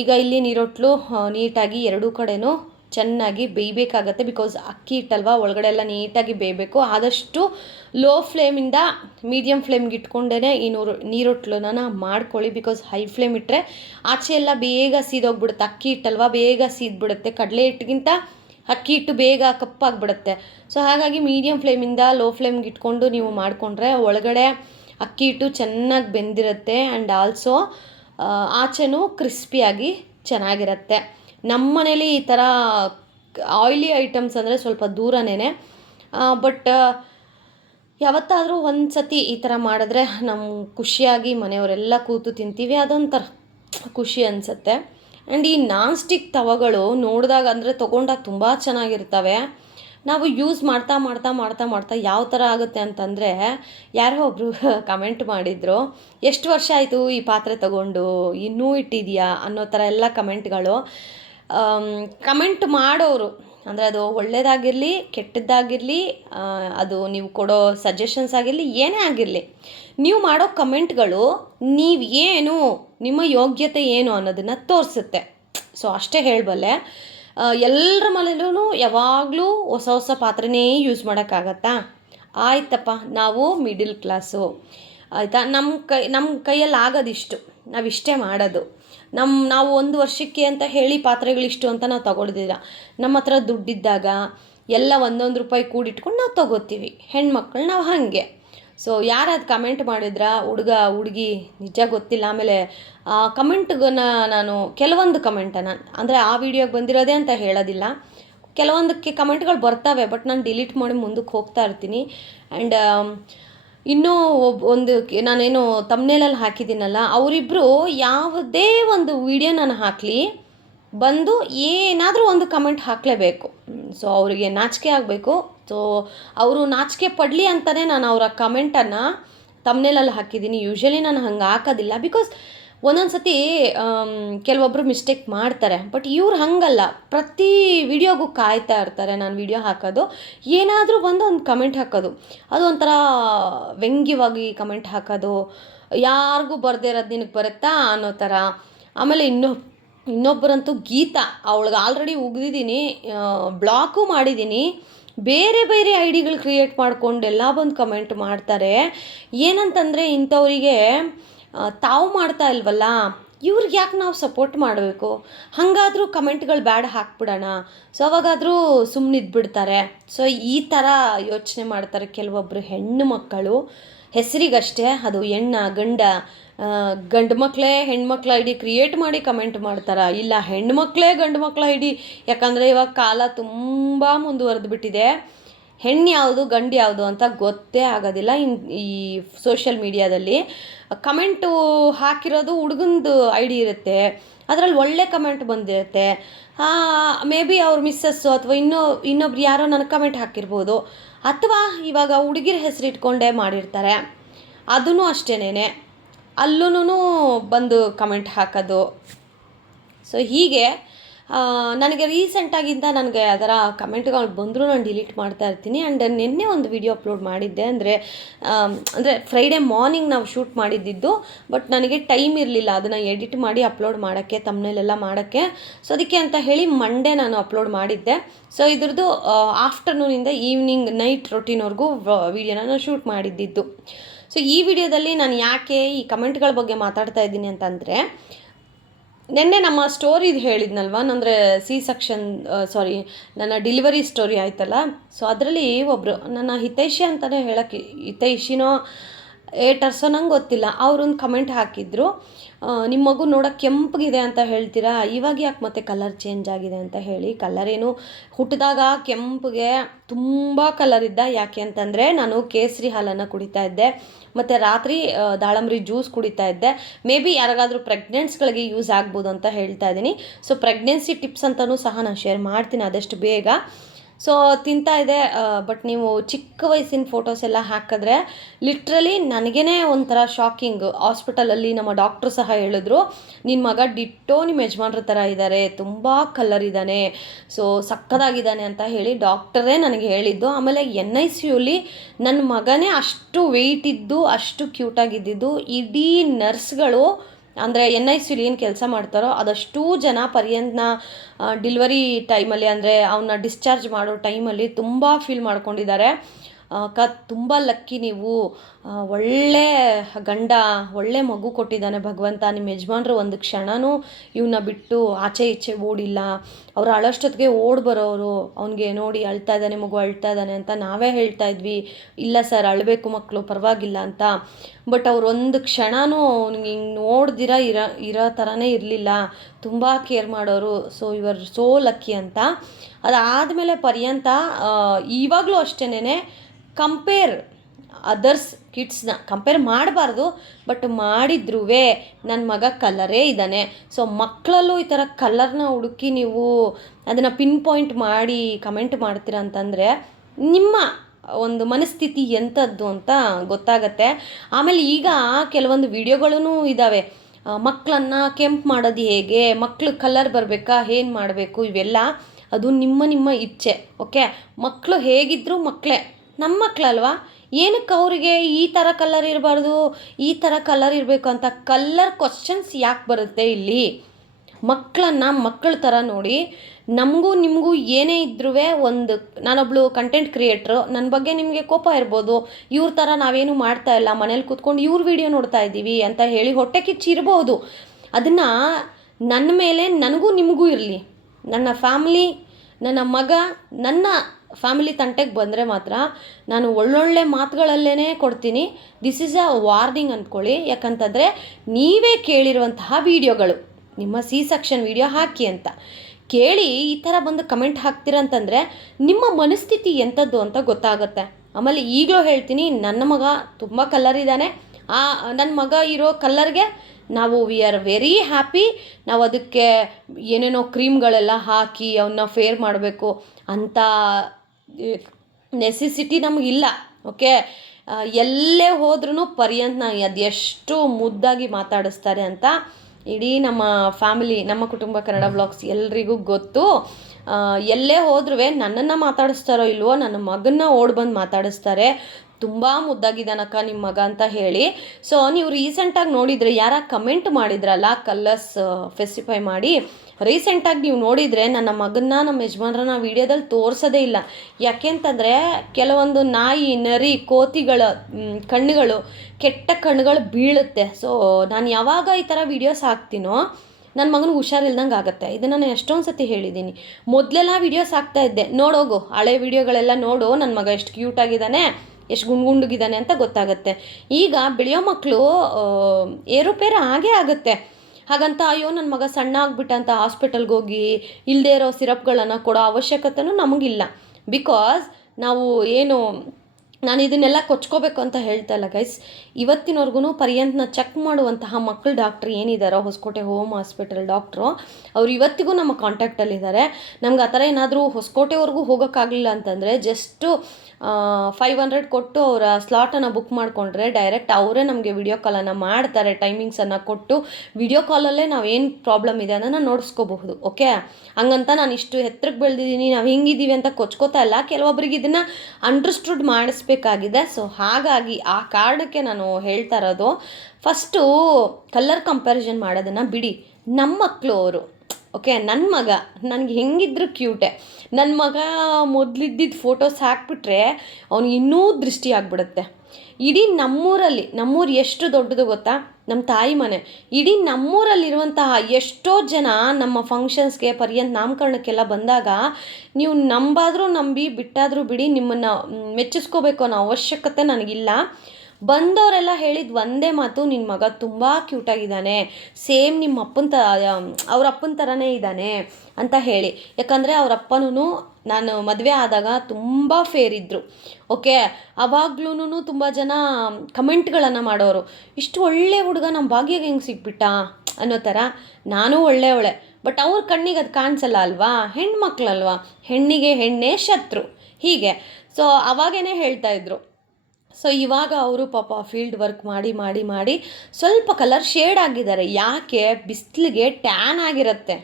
ಈಗ ಇಲ್ಲಿ ನೀರೊಟ್ಲು ನೀಟಾಗಿ ಎರಡೂ ಕಡೆನೂ ಚೆನ್ನಾಗಿ ಬೇಯಬೇಕಾಗತ್ತೆ. ಬಿಕಾಸ್ ಅಕ್ಕಿ ಹಿಟ್ಟಲ್ವ, ಒಳಗಡೆ ಎಲ್ಲ ನೀಟಾಗಿ ಬೇಯಬೇಕು. ಆದಷ್ಟು ಲೋ ಫ್ಲೇಮಿಂದ ಮೀಡಿಯಮ್ ಫ್ಲೇಮ್ಗೆ ಇಟ್ಕೊಂಡೇ ಈ ನೀರೊಟ್ಲನ್ನ ಮಾಡ್ಕೊಳ್ಳಿ. ಬಿಕಾಸ್ ಹೈ ಫ್ಲೇಮ್ ಇಟ್ಟರೆ ಆಚೆ ಎಲ್ಲ ಬೇಗ ಸೀದೋಗ್ಬಿಡುತ್ತೆ. ಅಕ್ಕಿ ಹಿಟ್ಟಲ್ವ, ಬೇಗ ಸೀದ್ಬಿಡುತ್ತೆ. ಕಡಲೆ ಹಿಟ್ಟಿಗಿಂತ ಅಕ್ಕಿ ಹಿಟ್ಟು ಬೇಗ ಕಪ್ಪಾಗಿಬಿಡುತ್ತೆ. ಸೊ ಹಾಗಾಗಿ ಮೀಡಿಯಮ್ ಫ್ಲೇಮಿಂದ ಲೋ ಫ್ಲೇಮ್ಗೆ ಇಟ್ಕೊಂಡು ನೀವು ಮಾಡಿಕೊಂಡ್ರೆ ಒಳಗಡೆ ಅಕ್ಕಿ ಹಿಟ್ಟು ಚೆನ್ನಾಗಿ ಬೆಂದಿರುತ್ತೆ. ಆ್ಯಂಡ್ ಆಲ್ಸೋ ಆಚೆನೂ ಕ್ರಿಸ್ಪಿಯಾಗಿ ಚೆನ್ನಾಗಿರುತ್ತೆ. ನಮ್ಮ ಮನೇಲಿ ಈ ಥರ ಆಯಿಲಿ ಐಟಮ್ಸ್ ಅಂದರೆ ಸ್ವಲ್ಪ ದೂರನೇ. ಬಟ್ ಯಾವತ್ತಾದರೂ ಒಂದು ಸತಿ ಈ ಥರ ಮಾಡಿದ್ರೆ ನಮ್ಮ ಖುಷಿಯಾಗಿ ಮನೆಯವರೆಲ್ಲ ಕೂತು ತಿಂತೀವಿ, ಅದೊಂಥರ ಖುಷಿ ಅನಿಸುತ್ತೆ. ಆ್ಯಂಡ್ ಈ ನಾನ್ ಸ್ಟಿಕ್ ತವಗಳು ನೋಡಿದಾಗ ಅಂದರೆ ತೊಗೊಂಡಾಗ ತುಂಬ ಚೆನ್ನಾಗಿರ್ತವೆ. ನಾವು ಯೂಸ್ ಮಾಡ್ತಾ ಮಾಡ್ತಾ ಮಾಡ್ತಾ ಮಾಡ್ತಾ ಯಾವ ಥರ ಆಗುತ್ತೆ ಅಂತಂದರೆ, ಯಾರೋ ಒಬ್ಬರು ಕಮೆಂಟ್ ಮಾಡಿದರು, ಎಷ್ಟು ವರ್ಷ ಆಯಿತು ಈ ಪಾತ್ರೆ ತಗೊಂಡು, ಇನ್ನೂ ಇಟ್ಟಿದೆಯಾ ಅನ್ನೋ ಥರ ಎಲ್ಲ ಕಮೆಂಟ್ಗಳು. ಕಮೆಂಟ್ ಮಾಡೋರು ಅಂದರೆ ಅದು ಒಳ್ಳೆಯದಾಗಿರಲಿ ಕೆಟ್ಟದ್ದಾಗಿರಲಿ, ಅದು ನೀವು ಕೊಡೋ ಸಜೆಷನ್ಸ್ ಆಗಿರಲಿ, ಏನೇ ಆಗಿರಲಿ, ನೀವು ಮಾಡೋ ಕಮೆಂಟ್ಗಳು ನೀವು ಏನು, ನಿಮ್ಮ ಯೋಗ್ಯತೆ ಏನು ಅನ್ನೋದನ್ನು ತೋರಿಸುತ್ತೆ. ಸೊ ಅಷ್ಟೇ ಹೇಳಬಲ್ಲೆ. ಎಲ್ಲರ ಮನೇಲೂ ಯಾವಾಗಲೂ ಹೊಸ ಹೊಸ ಪಾತ್ರೆನೇ ಯೂಸ್ ಮಾಡೋಕ್ಕಾಗತ್ತಾ? ಆಯ್ತಪ್ಪ, ನಾವು ಮಿಡಿಲ್ ಕ್ಲಾಸು ಆಯಿತಾ, ನಮ್ಮ ಕೈಯಲ್ಲಿ ಆಗೋದಿಷ್ಟು, ನಾವಿಷ್ಟೇ ಮಾಡೋದು. ನಾವು 1 ವರ್ಷಕ್ಕೆ ಅಂತ ಹೇಳಿ ಪಾತ್ರೆಗಳಿಷ್ಟು ಅಂತ ನಾವು ತಗೊಳ್ದಿಲ್ಲ. ನಮ್ಮ ಹತ್ರ ದುಡ್ಡಿದ್ದಾಗ ಎಲ್ಲ ಒಂದೊಂದು ರೂಪಾಯಿ ಕೂಡಿಟ್ಕೊಂಡು ನಾವು ತೊಗೋತೀವಿ. ಹೆಣ್ಮಕ್ಳು ನಾವು ಹಾಗೆ. ಸೊ ಯಾರಾದ್ರು ಕಮೆಂಟ್ ಮಾಡಿದ್ರಾ ಹುಡುಗಿ ನಿಜ ಗೊತ್ತಿಲ್ಲ. ಆಮೇಲೆ ಕಮೆಂಟ್ಗನ್ನ ನಾನು ಕೆಲವೊಂದು ಕಮೆಂಟನ್ನು ಅಂದರೆ ಆ ವಿಡಿಯೋಗೆ ಬಂದಿರೋದೇ ಅಂತ ಹೇಳೋದಿಲ್ಲ, ಕೆಲವೊಂದಕ್ಕೆ ಕಮೆಂಟ್ಗಳು ಬರ್ತವೆ, ಬಟ್ ನಾನು ಡಿಲೀಟ್ ಮಾಡಿ ಮುಂದಕ್ಕೆ ಹೋಗ್ತಾ ಇರ್ತೀನಿ. ಆ್ಯಂಡ್ ಇನ್ನೂ ನಾನೇನು ತಮ್ನೇಲಲ್ಲಿ ಹಾಕಿದ್ದೀನಲ್ಲ, ಅವರಿಬ್ಬರು ಯಾವುದೇ ಒಂದು ವಿಡಿಯೋ ನಾನು ಹಾಕಲಿ ಬಂದು ಏನಾದರೂ ಒಂದು ಕಮೆಂಟ್ ಹಾಕಲೇಬೇಕು. ಸೊ ಅವರಿಗೆ ನಾಚಿಕೆ ಆಗಬೇಕು. ಸೊ ಅವರು ನಾಚಿಕೆ ಪಡಲಿ ಅಂತಲೇ ನಾನು ಅವರ ಕಮೆಂಟನ್ನು ತಮ್ನೇಲಲ್ಲಿ ಹಾಕಿದ್ದೀನಿ. ಯೂಶ್ವಲಿ ನಾನು ಹಂಗೆ ಹಾಕೋದಿಲ್ಲ, ಬಿಕಾಸ್ ಒಂದೊಂದು ಸತಿ ಕೆಲವೊಬ್ಬರು ಮಿಸ್ಟೇಕ್ ಮಾಡ್ತಾರೆ. ಬಟ್ ಇವ್ರು ಹಾಗಲ್ಲ, ಪ್ರತಿ ವಿಡಿಯೋಗೂ ಕಾಯ್ತಾ ಇರ್ತಾರೆ ನಾನು ವಿಡಿಯೋ ಹಾಕೋದು, ಏನಾದರೂ ಬಂದು ಒಂದು ಕಮೆಂಟ್ ಹಾಕೋದು, ಅದು ಒಂಥರ ವ್ಯಂಗ್ಯವಾಗಿ ಕಮೆಂಟ್ ಹಾಕೋದು, ಯಾರಿಗೂ ಬರದೇ ಇರೋದು ನಿನಗೆ ಬರುತ್ತಾ ಅನ್ನೋ ಥರ. ಆಮೇಲೆ ಇನ್ನೊಬ್ಬರಂತೂ ಗೀತಾ, ಅವಳಿಗೆ ಆಲ್ರೆಡಿ ಉಗಿದಿದ್ದೀನಿ, ಬ್ಲಾಕು ಮಾಡಿದ್ದೀನಿ. ಬೇರೆ ಬೇರೆ ಐ ಡಿಗಳು ಕ್ರಿಯೇಟ್ ಮಾಡ್ಕೊಂಡು ಎಲ್ಲ ಬಂದು ಕಮೆಂಟ್ ಮಾಡ್ತಾರೆ. ಏನಂತಂದರೆ ಇಂಥವರಿಗೆ ತಾವು ಮಾಡ್ತಾ ಇಲ್ವಲ್ಲ, ಇವ್ರಿಗೆ ಯಾಕೆ ನಾವು ಸಪೋರ್ಟ್ ಮಾಡಬೇಕು? ಹಾಗಾದರೂ ಕಮೆಂಟ್ಗಳು ಬ್ಯಾಡ್ ಹಾಕ್ಬಿಡೋಣ, ಸೊ ಅವಾಗಾದರೂ ಸುಮ್ಮನಿದ್ಬಿಡ್ತಾರೆ. ಸೊ ಈ ಥರ ಯೋಚನೆ ಮಾಡ್ತಾರೆ ಕೆಲವೊಬ್ಬರು ಹೆಣ್ಣು ಮಕ್ಕಳು. ಹೆಸರಿಗಷ್ಟೇ, ಅದು ಗಂಡು ಮಕ್ಕಳೇ ಹೆಣ್ಮಕ್ಳ ಐ ಡಿ ಕ್ರಿಯೇಟ್ ಮಾಡಿ ಕಮೆಂಟ್ ಮಾಡ್ತಾರೆ, ಇಲ್ಲ ಹೆಣ್ಮಕ್ಳೇ ಗಂಡು ಮಕ್ಕಳ ಐ ಡಿ. ಯಾಕಂದರೆ ಇವಾಗ ಕಾಲ ತುಂಬ ಮುಂದುವರೆದು ಬಿಟ್ಟಿದೆ. ಹೆಣ್ಣು ಯಾವುದು ಗಂಡು ಯಾವುದು ಅಂತ ಗೊತ್ತೇ ಆಗೋದಿಲ್ಲ. ಈ ಸೋಷಿಯಲ್ ಮೀಡಿಯಾದಲ್ಲಿ ಕಮೆಂಟು ಹಾಕಿರೋದು ಹುಡುಗಂದು ಐ ಡಿ ಇರುತ್ತೆ, ಅದರಲ್ಲಿ ಒಳ್ಳೆ ಕಮೆಂಟ್ ಬಂದಿರುತ್ತೆ. ಮೇ ಬಿ ಅವ್ರ ಮಿಸ್ಸಸ್ಸು ಅಥವಾ ಇನ್ನೊಬ್ರು ಯಾರೋ ನನಗೆ ಕಮೆಂಟ್ ಹಾಕಿರ್ಬೋದು, ಅಥವಾ ಇವಾಗ ಹುಡುಗಿರ ಹೆಸರಿಟ್ಕೊಂಡೇ ಮಾಡಿರ್ತಾರೆ, ಅದೂ ಅಷ್ಟೇನೆ, ಅಲ್ಲೂ ಬಂದು ಕಮೆಂಟ್ ಹಾಕೋದು. ಸೊ ಹೀಗೆ ನನಗೆ ರೀಸೆಂಟಾಗಿಂದ ನನಗೆ ಅದರ ಕಮೆಂಟ್ಗಳು ಬಂದರೂ ನಾನು ಡಿಲೀಟ್ ಮಾಡ್ತಾ ಇರ್ತೀನಿ. ಆ್ಯಂಡ್ ನಿನ್ನೆ ಒಂದು ವಿಡಿಯೋ ಅಪ್ಲೋಡ್ ಮಾಡಿದ್ದೆ, ಅಂದರೆ ಫ್ರೈಡೇ ಮಾರ್ನಿಂಗ್ ನಾವು ಶೂಟ್ ಮಾಡಿದ್ದಿದ್ದು, ಬಟ್ ನನಗೆ ಟೈಮ್ ಇರಲಿಲ್ಲ ಅದನ್ನು ಎಡಿಟ್ ಮಾಡಿ ಅಪ್ಲೋಡ್ ಮಾಡೋಕ್ಕೆ, ತಮ್ನೇಲೆಲ್ಲ ಮಾಡೋಕ್ಕೆ. ಸೊ ಅದಕ್ಕೆ ಅಂತ ಹೇಳಿ ಮಂಡೇ ನಾನು ಅಪ್ಲೋಡ್ ಮಾಡಿದ್ದೆ. ಸೊ ಇದ್ರದ್ದು ಆಫ್ಟರ್ನೂನಿಂದ ಈವ್ನಿಂಗ್ ನೈಟ್ ರೊಟೀನ್ವರೆಗೂ ವಿಡಿಯೋನ ನಾನು ಶೂಟ್ ಮಾಡಿದ್ದಿದ್ದು. ಸೊ ಈ ವಿಡಿಯೋದಲ್ಲಿ ನಾನು ಯಾಕೆ ಈ ಕಮೆಂಟ್ಗಳ ಬಗ್ಗೆ ಮಾತಾಡ್ತಾ ಇದ್ದೀನಿ ಅಂತಂದರೆ, ನಿನ್ನೆ ನಮ್ಮ ಸ್ಟೋರಿದು ಹೇಳಿದ್ನಲ್ವ, ಅಂದರೆ ನನ್ನ ಡೆಲಿವರಿ ಸ್ಟೋರಿ ಆಯ್ತಲ್ಲ. ಸೊ ಅದರಲ್ಲಿ ಒಬ್ಬರು ನನ್ನ ಹಿತೈಷಿ ಅಂತಲೇ ಹೇಳೋಕ್ಕೆ, ಹಿತೈಷಿನೋ ಏಟರ್ಸೋ ನಂಗೆ ಗೊತ್ತಿಲ್ಲ, ಅವರೊಂದು ಕಮೆಂಟ್ ಹಾಕಿದ್ರು, ನಿಮ್ಮ ಮಗು ನೋಡೋಕೆ ಕೆಂಪಗಿದೆ ಅಂತ ಹೇಳ್ತೀರಾ, ಇವಾಗ ಯಾಕೆ ಮತ್ತೆ ಕಲರ್ ಚೇಂಜ್ ಆಗಿದೆ ಅಂತ ಹೇಳಿ. ಕಲರೇನು, ಹುಟ್ಟಿದಾಗ ಕೆಂಪಗೆ ತುಂಬ ಕಲರ್ ಇದ್ದ. ಯಾಕೆ ಅಂತಂದರೆ ನಾನು ಕೇಸರಿ ಹಾಲನ್ನು ಕುಡಿತಾ ಇದ್ದೆ, ಮತ್ತು ರಾತ್ರಿ ದಾಳಂಬ್ರಿ ಜ್ಯೂಸ್ ಕುಡಿತಾ ಇದ್ದೆ. ಮೇ ಬಿ ಯಾರಿಗಾದರೂ ಪ್ರೆಗ್ನೆಂಟ್ಸ್ಗಳಿಗೆ ಯೂಸ್ ಆಗ್ಬೋದು ಅಂತ ಹೇಳ್ತಾ ಇದ್ದೀನಿ. ಸೊ ಪ್ರೆಗ್ನೆನ್ಸಿ ಟಿಪ್ಸ್ ಅಂತಲೂ ಸಹ ನಾನು ಶೇರ್ ಮಾಡ್ತೀನಿ ಆದಷ್ಟು ಬೇಗ. ಸೊ ತಿಂತಾ ಇದೆ, ಬಟ್ ನೀವು ಚಿಕ್ಕ ವಯಸ್ಸಿನ ಫೋಟೋಸ್ ಎಲ್ಲ ಹಾಕಿದ್ರೆ ಲಿಟ್ರಲಿ ನನಗೇ ಒಂಥರ ಶಾಕಿಂಗ್. ಹಾಸ್ಪಿಟಲಲ್ಲಿ ನಮ್ಮ ಡಾಕ್ಟ್ರು ಸಹ ಹೇಳಿದ್ರು, ನಿನ್ನ ಮಗ ಡಿಟ್ಟೋ ನಿಮ್ಮ ಯಜಮಾನ್ರ ಥರ ಇದ್ದಾರೆ, ತುಂಬ ಕಲರ್ ಇದ್ದಾನೆ, ಸೊ ಸಕ್ಕದಾಗಿದ್ದಾನೆ ಅಂತ ಹೇಳಿ ಡಾಕ್ಟರೇ ನನಗೆ ಹೇಳಿದ್ದು. ಆಮೇಲೆ NICUಲಿ ನನ್ನ ಮಗನೇ ಅಷ್ಟು ವೆಯ್ಟ್ ಇದ್ದು, ಅಷ್ಟು ಕ್ಯೂಟಾಗಿದ್ದಿದ್ದು. ಇಡೀ ನರ್ಸ್ಗಳು, ಅಂದರೆ NICUಲಿ ಏನು ಕೆಲಸ ಮಾಡ್ತಾರೋ ಅದಷ್ಟೂ ಜನ ಪರ್ಯಂತನ ಡಿಲಿವರಿ ಟೈಮಲ್ಲಿ, ಅಂದರೆ ಅವನ್ನ ಡಿಸ್ಚಾರ್ಜ್ ಮಾಡೋ ಟೈಮಲ್ಲಿ ತುಂಬ ಫೀಲ್ ಮಾಡ್ಕೊಂಡಿದ್ದಾರೆ. ತುಂಬ ಲಕ್ಕಿ ನೀವು, ಒಳ್ಳೆ ಗಂಡ, ಒಳ್ಳೆ ಮಗು ಕೊಟ್ಟಿದ್ದಾನೆ ಭಗವಂತ. ನಿಮ್ಮ ಯಜಮಾನ್ರು ಒಂದು ಕ್ಷಣನೂ ಇವನ್ನ ಬಿಟ್ಟು ಆಚೆ ಈಚೆ ಓಡಿಲ್ಲ. ಅವ್ರು ಅಳೋಷ್ಟೊತ್ತಿಗೆ ಓಡಿ ಬರೋರು, ಅವನಿಗೆ ನೋಡಿ ಅಳ್ತಾ ಇದ್ದಾನೆ ಮಗು, ಅಳ್ತಾ ಇದ್ದಾನೆ ಅಂತ ನಾವೇ ಹೇಳ್ತಾ ಇದ್ವಿ, ಇಲ್ಲ ಸರ್ ಅಳಬೇಕು ಮಕ್ಕಳು ಪರವಾಗಿಲ್ಲ ಅಂತ. ಬಟ್ ಅವ್ರು ಒಂದು ಕ್ಷಣನೂ ಅವ್ನಿಗೆ ಹಿಂಗೆ ನೋಡ್ದಿರ ಇರೋ ಥರನೇ ಇರಲಿಲ್ಲ, ತುಂಬ ಕೇರ್ ಮಾಡೋರು. ಸೊ ಇವರ್ ಸೋ ಲಕ್ಕಿ ಅಂತ. ಅದಾದಮೇಲೆ ಪರ್ಯಂತ ಇವಾಗಲೂ ಅಷ್ಟೇನೆ, ಕಂಪೇರ್ ಅದರ್ಸ್ ಕಿಡ್ಸ್ನ ಕಂಪೇರ್ ಮಾಡಬಾರ್ದು, ಬಟ್ ಮಾಡಿದ್ರೂ ನನ್ನ ಮಗ ಕಲರೇ ಇದ್ದಾನೆ. ಸೊ ಮಕ್ಕಳಲ್ಲೂ ಈ ಥರ ಕಲರ್ನ ಹುಡುಕಿ ನೀವು ಅದನ್ನು ಪಿನ್ ಪಾಯಿಂಟ್ ಮಾಡಿ ಕಮೆಂಟ್ ಮಾಡ್ತೀರ ಅಂತಂದರೆ ನಿಮ್ಮ ಒಂದು ಮನಸ್ಥಿತಿ ಎಂಥದ್ದು ಅಂತ ಗೊತ್ತಾಗತ್ತೆ. ಆಮೇಲೆ ಈಗ ಕೆಲವೊಂದು ವಿಡಿಯೋಗಳೂ ಇದ್ದಾವೆ, ಮಕ್ಕಳನ್ನು ಕೆಂಪು ಮಾಡೋದು ಹೇಗೆ, ಮಕ್ಕಳು ಕಲರ್ ಬರಬೇಕಾ, ಏನು ಮಾಡಬೇಕು, ಇವೆಲ್ಲ ಅದು ನಿಮ್ಮ ಇಚ್ಛೆ. ಓಕೆ, ಮಕ್ಕಳು ಹೇಗಿದ್ದರೂ ಮಕ್ಕಳೇ, ನಮ್ಮ ಮಕ್ಕಳಲ್ವಾ, ಏನಕ್ಕೆ ಅವರಿಗೆ ಈ ಥರ ಕಲರ್ ಇರಬಾರ್ದು, ಈ ಥರ ಕಲರ್ ಇರಬೇಕು ಅಂತ ಕಲರ್ ಕ್ವಶನ್ಸ್ ಯಾಕೆ ಬರುತ್ತೆ ಇಲ್ಲಿ? ಮಕ್ಕಳನ್ನು ಮಕ್ಕಳ ಥರ ನೋಡಿ. ನಮಗೂ ನಿಮಗೂ ಏನೇ ಇದ್ರೂ ನಾನೊಬ್ಳು ಕಂಟೆಂಟ್ ಕ್ರಿಯೇಟ್ರು, ನನ್ನ ಬಗ್ಗೆ ನಿಮಗೆ ಕೋಪ ಇರ್ಬೋದು, ಇವ್ರ ಥರ ನಾವೇನು ಮಾಡ್ತಾ ಇಲ್ಲ, ಮನೇಲಿ ಕೂತ್ಕೊಂಡು ಇವ್ರ ವಿಡಿಯೋ ನೋಡ್ತಾ ಇದ್ದೀವಿ ಅಂತ ಹೇಳಿ ಹೊಟ್ಟೆ ಕಿಚ್ಚಿರ್ಬೋದು. ಅದನ್ನು ನನ್ನ ಮೇಲೆ ನನಗೂ ನಿಮಗೂ ಇರಲಿ, ನನ್ನ ಫ್ಯಾಮ್ಲಿ, ನನ್ನ ಮಗ, ನನ್ನ ಫ್ಯಾಮಿಲಿ ತಂಟೆಗೆ ಬಂದರೆ ಮಾತ್ರ ನಾನು ಒಳ್ಳೊಳ್ಳೆ ಮಾತುಗಳಲ್ಲೇ ಕೊಡ್ತೀನಿ. ದಿಸ್ ಈಸ್ ಅ ವಾರ್ನಿಂಗ್ ಅಂದ್ಕೊಳ್ಳಿ. ಯಾಕಂತಂದರೆ ನೀವೇ ಕೇಳಿರುವಂತಹ ವೀಡಿಯೋಗಳು, ನಿಮ್ಮ ಸೆಕ್ಷನ್ ವೀಡಿಯೋ ಹಾಕಿ ಅಂತ ಕೇಳಿ ಈ ಥರ ಬಂದು ಕಮೆಂಟ್ ಹಾಕ್ತೀರಂತಂದರೆ ನಿಮ್ಮ ಮನಸ್ಥಿತಿ ಎಂಥದ್ದು ಅಂತ ಗೊತ್ತಾಗುತ್ತೆ. ಆಮೇಲೆ ಈಗಲೂ ಹೇಳ್ತೀನಿ, ನನ್ನ ಮಗ ತುಂಬ ಕಲರ್ ಇದ್ದಾನೆ. ನನ್ನ ಮಗ ಇರೋ ಕಲ್ಲರ್ಗೆ ನಾವು ವಿ ಆರ್ ವೆರಿ ಹ್ಯಾಪಿ. ನಾವು ಅದಕ್ಕೆ ಏನೇನೋ ಕ್ರೀಮ್ಗಳೆಲ್ಲ ಹಾಕಿ ಅವನ್ನ ಫೇರ್ ಮಾಡಬೇಕು ಅಂತ ನೆಸೆಸಿಟಿ ನಮಗಿಲ್ಲ. ಓಕೆ, ಎಲ್ಲೇ ಹೋದ್ರೂ ಪರ್ಯಂತನ ಅದೆಷ್ಟು ಮುದ್ದಾಗಿ ಮಾತಾಡಿಸ್ತಾರೆ ಅಂತ ಇಡೀ ನಮ್ಮ ಫ್ಯಾಮಿಲಿ, ನಮ್ಮ ಕುಟುಂಬ ಕನ್ನಡ ವ್ಲಾಗ್ಸ್ ಎಲ್ರಿಗೂ ಗೊತ್ತು. ಎಲ್ಲೇ ಹೋದ್ರೂ ನನ್ನನ್ನು ಮಾತಾಡಿಸ್ತಾರೋ ಇಲ್ವೋ, ನನ್ನ ಮಗನ್ನ ಓಡ್ ಬಂದು ಮಾತಾಡಿಸ್ತಾರೆ. ತುಂಬ ಮುದ್ದಾಗಿದ್ದಾನಕ್ಕ ನಿಮ್ಮ ಮಗ ಅಂತ ಹೇಳಿ. ಸೊ ನೀವು ರೀಸೆಂಟಾಗಿ ನೋಡಿದರೆ ಯಾರ ಕಮೆಂಟ್ ಮಾಡಿದ್ರಲ್ಲ ಕಲರ್ಸ್ ಫೆಸಿಫೈ ಮಾಡಿ, ರೀಸೆಂಟಾಗಿ ನೀವು ನೋಡಿದರೆ ನನ್ನ ಮಗನ್ನ ನಮ್ಮ ಯಜಮಾನ್ರನ್ನ ವೀಡಿಯೋದಲ್ಲಿ ತೋರಿಸೋದೇ ಇಲ್ಲ. ಯಾಕೆಂತಂದರೆ ಕೆಲವೊಂದು ನಾಯಿ, ನರಿ, ಕೋತಿಗಳ ಕಣ್ಣುಗಳು, ಕೆಟ್ಟ ಕಣ್ಣುಗಳು ಬೀಳುತ್ತೆ. ಸೊ ನಾನು ಯಾವಾಗ ಈ ಥರ ವೀಡಿಯೋಸ್ ಹಾಕ್ತೀನೋ ನನ್ನ ಮಗನಿಗೆ ಹುಷಾರಿಲ್ದಂಗೆ ಆಗುತ್ತೆ. ಇದನ್ನು ನಾನು ಎಷ್ಟೊಂದು ಸತಿ ಹೇಳಿದ್ದೀನಿ. ಮೊದಲೆಲ್ಲ ವೀಡಿಯೋಸ್ ಹಾಕ್ತಾಯಿದ್ದೆ, ನೋಡೋಗು ಹಳೆ ವೀಡಿಯೋಗಳೆಲ್ಲ ನೋಡು, ನನ್ನ ಮಗ ಎಷ್ಟು ಕ್ಯೂಟಾಗಿದ್ದಾನೆ, ಎಷ್ಟು ಗುಂಡುಗಿದ್ದಾನೆ ಅಂತ ಗೊತ್ತಾಗುತ್ತೆ. ಈಗ ಬೆಳೆಯೋ ಮಕ್ಕಳು ಏರುಪೇರು ಆಗೇ ಆಗುತ್ತೆ. ಹಾಗಂತ ಅಯ್ಯೋ ನನ್ನ ಮಗ ಸಣ್ಣ ಆಗಿಬಿಟ್ಟ ಅಂತ ಹಾಸ್ಪಿಟಲ್ಗೆ ಹೋಗಿ ಇಲ್ಲದೇ ಇರೋ ಸಿರಪ್ಗಳನ್ನು ಕೊಡೋ ಅವಶ್ಯಕತೆಯೂ ನಮಗಿಲ್ಲ. ಬಿಕಾಸ್ ನಾವು ಏನು, ನಾನು ಇದನ್ನೆಲ್ಲ ಕೊಚ್ಕೋಬೇಕು ಅಂತ ಹೇಳ್ತಾ ಇಲ್ಲ ಗೈಸ್. ಇವತ್ತಿನವರೆಗೂ ಪರ್ಯಂತನ ಚೆಕ್ ಮಾಡುವಂತಹ ಮಕ್ಕಳು ಡಾಕ್ಟ್ರ್ ಏನಿದ್ದಾರೋ, ಹೊಸಕೋಟೆ ಹೋಮ್ ಹಾಸ್ಪಿಟಲ್ ಡಾಕ್ಟ್ರು, ಅವ್ರು ಇವತ್ತಿಗೂ ನಮ್ಮ ಕಾಂಟ್ಯಾಕ್ಟಲ್ಲಿದ್ದಾರೆ. ನಮ್ಗೆ ಆ ಥರ ಏನಾದರೂ ಹೊಸಕೋಟೆವರೆಗೂ ಹೋಗೋಕ್ಕಾಗಲಿಲ್ಲ ಅಂತಂದರೆ ಜಸ್ಟು 500 ಕೊಟ್ಟು ಅವರ ಸ್ಲಾಟನ್ನು ಬುಕ್ ಮಾಡಿಕೊಂಡ್ರೆ ಡೈರೆಕ್ಟ್ ಅವರೇ ನಮಗೆ ವಿಡಿಯೋ ಕಾಲನ್ನು ಮಾಡ್ತಾರೆ. ಟೈಮಿಂಗ್ಸನ್ನು ಕೊಟ್ಟು ವಿಡಿಯೋ ಕಾಲಲ್ಲೇ ನಾವೇನು ಪ್ರಾಬ್ಲಮ್ ಇದೆ ಅನ್ನೋದನ್ನು ನೋಡಿಸ್ಕೋಬಹುದು. ಓಕೆ, ಹಂಗಂತ ನಾನು ಇಷ್ಟು ಎತ್ತರಕ್ಕೆ ಬೆಳೆದಿದ್ದೀನಿ, ನಾವು ಹಿಂಗಿದ್ದೀವಿ ಅಂತ ಕೊಚ್ಕೋತಾ ಇಲ್ಲ. ಕೆಲವೊಬ್ಬರಿಗೆ ಇದನ್ನು ಅಂಡರ್ಸ್ಟುಡ್ ಮಾಡಿಸ್ಬೇಕಾಗಿದೆ. ಸೊ ಹಾಗಾಗಿ ಆ ಕಾರಣಕ್ಕೆ ನಾನು ಹೇಳ್ತಾ ಇರೋದು, ಫಸ್ಟು ಕಲರ್ ಕಂಪ್ಯಾರಿಸನ್ ಮಾಡೋದನ್ನು ಬಿಡಿ. ನಮ್ಮ ಮಕ್ಕಳು ಅವರು, ಓಕೆ, ನನ್ನ ಮಗ ನನಗೆ ಹೆಂಗಿದ್ರು ಕ್ಯೂಟೆ. ನನ್ನ ಮಗ ಮೊದಲಿದ್ದಿದ್ದು ಫೋಟೋಸ್ ಹಾಕ್ಬಿಟ್ರೆ ಅವ್ನಿಗೆ ಇನ್ನೂ ದೃಷ್ಟಿ ಆಗಿಬಿಡುತ್ತೆ. ಇಡೀ ನಮ್ಮೂರು ಎಷ್ಟು ದೊಡ್ಡದು ಗೊತ್ತಾ, ನಮ್ಮ ತಾಯಿ ಮನೆ. ಇಡೀ ನಮ್ಮೂರಲ್ಲಿರುವಂತಹ ಎಷ್ಟೋ ಜನ ನಮ್ಮ ಫಂಕ್ಷನ್ಸ್ಗೆ ಪರ್ಯಂತ ನಾಮಕರಣಕ್ಕೆಲ್ಲ ಬಂದಾಗ ನೀವು ನಂಬಾದರೂ ನಂಬಿ ಬಿಟ್ಟಾದರೂ ಬಿಡಿ, ನಿಮ್ಮನ್ನು ಮೆಚ್ಚಿಸ್ಕೋಬೇಕು ಅನ್ನೋ ಅವಶ್ಯಕತೆ ನನಗಿಲ್ಲ. ಬಂದವರೆಲ್ಲ ಹೇಳಿದ ಒಂದೇ ಮಾತು, ನಿನ್ನ ಮಗ ತುಂಬ ಕ್ಯೂಟಾಗಿದ್ದಾನೆ, ಸೇಮ್ ನಿಮ್ಮ ಅವ್ರ ಅಪ್ಪನ ಥರನೇ ಇದ್ದಾನೆ ಅಂತ ಹೇಳಿ. ಯಾಕಂದರೆ ಅವ್ರ ಅಪ್ಪನೂ ನಾನು ಮದುವೆ ಆದಾಗ ತುಂಬ ಫೇರ್ ಇದ್ದರು. ಓಕೆ, ಅವಾಗ್ಲೂ ತುಂಬ ಜನ ಕಮೆಂಟ್ಗಳನ್ನು ಮಾಡೋರು, ಇಷ್ಟು ಒಳ್ಳೆ ಹುಡುಗ ನಮ್ಮ ಭಾಗ್ಯಗೆ ಹೆಂಗೆ ಸಿಕ್ಬಿಟ್ಟ ಅನ್ನೋ ಥರ. ನಾನು ಒಳ್ಳೆಯವಳೆ, ಬಟ್ ಅವ್ರ ಕಣ್ಣಿಗೆ ಅದು ಕಾಣಿಸಲ್ಲ ಅಲ್ವಾ, ಹೆಣ್ಮಕ್ಳಲ್ವಾ, ಹೆಣ್ಣಿಗೆ ಹೆಣ್ಣೇ ಶತ್ರು, ಹೀಗೆ. ಸೊ ಅವಾಗೇ ಹೇಳ್ತಾಯಿದ್ರು. ಸೊ ಇವಾಗ ಅವರು ಪಾಪ ಫೀಲ್ಡ್ ವರ್ಕ್ ಮಾಡಿ ಸ್ವಲ್ಪ ಕಲರ್ ಶೇಡ್ ಆಗಿದ್ದಾರೆ. ಯಾಕೆ, ಬಿಸಿಲಿಗೆ ಟ್ಯಾನ್ ಆಗಿರುತ್ತೆ.